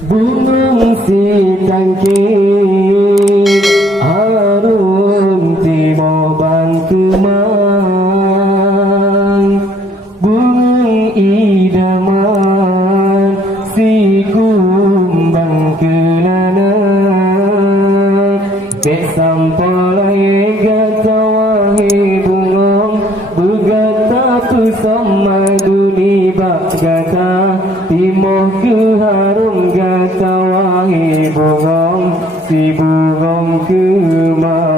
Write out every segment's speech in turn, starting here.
Gunung si tangkit harum timo bangkemang, gunung idaman si kumbang kelana, bek sampolai gatawahi bungong begata pesama duni bak gata timoh ke harum gata wahi bungong si bungong kemang.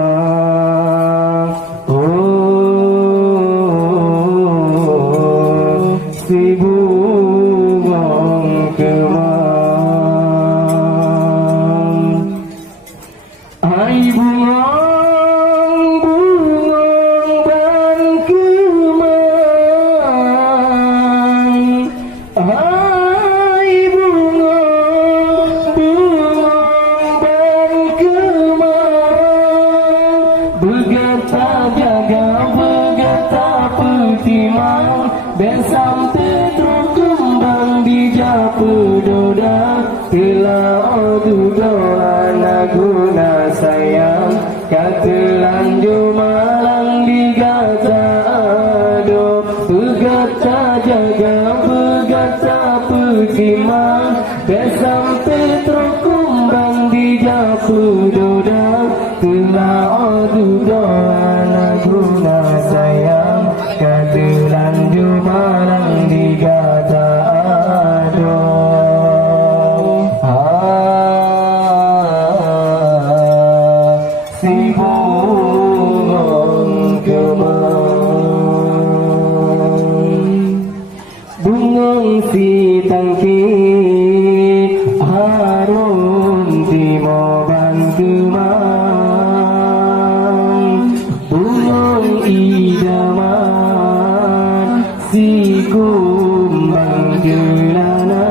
Oh, si bungong kemang. Hai bungong, bungong ban kemang. Hai bungong, bungong ban kemang. Begata jaga, begata petimang, besam tetro kembang di japu doda, telah duga anak guna sayang, katelanju malang digata ado, begata jaga, begata petimang, besam tetro kembang di japu doda, telah duga anak guna sayang, katelanju malang digata ado. Si bungong kemang, bungong si tangkit harum timo bangkemang, bungong idaman si kumbang kelana,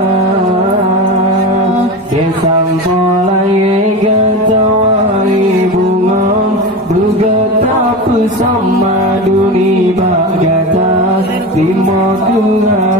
kesampolai gatawahi bungong begata pesama duni bak gata timo Tuhan